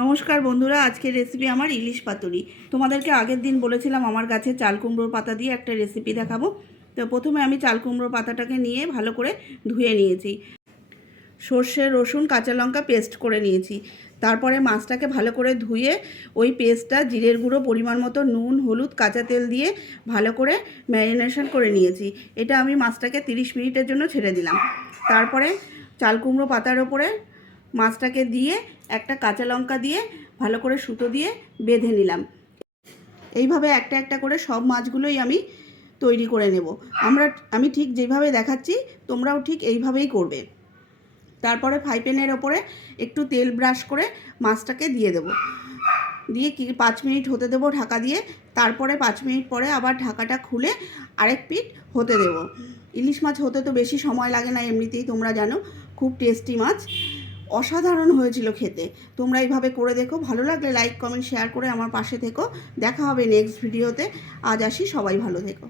নমস্কার বন্ধুরা, আজকের রেসিপি আমার ইলিশ পাতুরি। তোমাদেরকে আগের দিন বলেছিলাম আমার গাছে চাল কুমড়োর পাতা দিয়ে একটা রেসিপি দেখাবো। তো প্রথমে আমি চাল কুমড়োর পাতাটাকে নিয়ে ভালো করে ধুয়ে নিয়েছি, সর্ষে রসুন কাঁচা লঙ্কা পেস্ট করে নিয়েছি। তারপরে মাছটাকে ভালো করে ধুয়ে ওই পেস্টটা জিরের গুঁড়ো পরিমাণ মতো নুন হলুদ কাঁচা তেল দিয়ে ভালো করে ম্যারিনেশন করে নিয়েছি। এটা আমি মাছটাকে 30 মিনিটের জন্য ছেড়ে দিলাম। তারপরে চাল কুমড়ো পাতার ওপরে মাছটাকে দিয়ে একটা কাঁচা লঙ্কা দিয়ে ভালো করে সুতো দিয়ে বেঁধে নিলাম। এইভাবে একটা একটা করে সব মাছগুলোই আমি তৈরি করে নেব। আমি ঠিক যেভাবে দেখাচ্ছি তোমরাও ঠিক এইভাবেই করবে। তারপরে ফ্রাই প্যানের ওপরে একটু তেল ব্রাশ করে মাছটাকে দিয়ে দেব, দিয়ে 5 মিনিট হতে দেবো ঢাকা দিয়ে। তারপরে 5 মিনিট পরে আবার ঢাকাটা খুলে আরেক পিঠ হতে দেব। ইলিশ মাছ হতে তো বেশি সময় লাগে না, এমনিতেই তোমরা জানো খুব টেস্টি মাছ। অসাধারণ হয়েছিল খেতে। তোমরা এইভাবে করে দেখো। ভালো লাগলে লাইক কমেন্ট শেয়ার করে আমার পাশে থেকো। দেখা হবে নেক্সট ভিডিওতে। আজ আসি, সবাই ভালো থেকো।